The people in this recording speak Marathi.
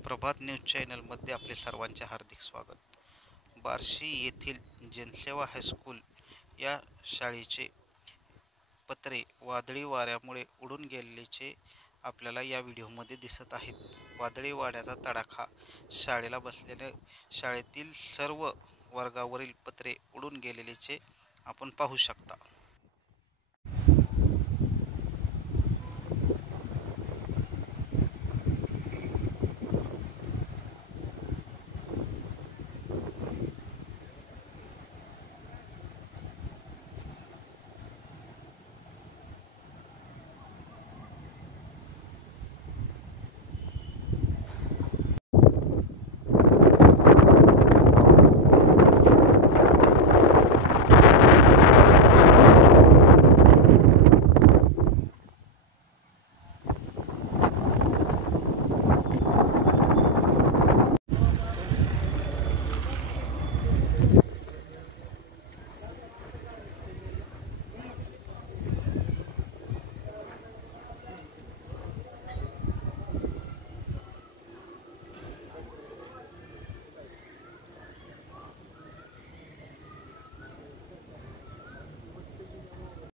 प्रभात न्यूज चॅनलमध्ये आपले सर्वांचे हार्दिक स्वागत। बार्शी येथील जनसेवा हायस्कूल या शाळेचे पत्रे वादळी वाऱ्यामुळे उडून गेल्याचे आपल्याला या व्हिडिओमध्ये दिसत आहेत। वादळी वाऱ्याचा तडाखा शाळेला बसल्याने शाळेतील सर्व वर्गावरील पत्रे उडून गेलेल्याचे आपण पाहू शकता।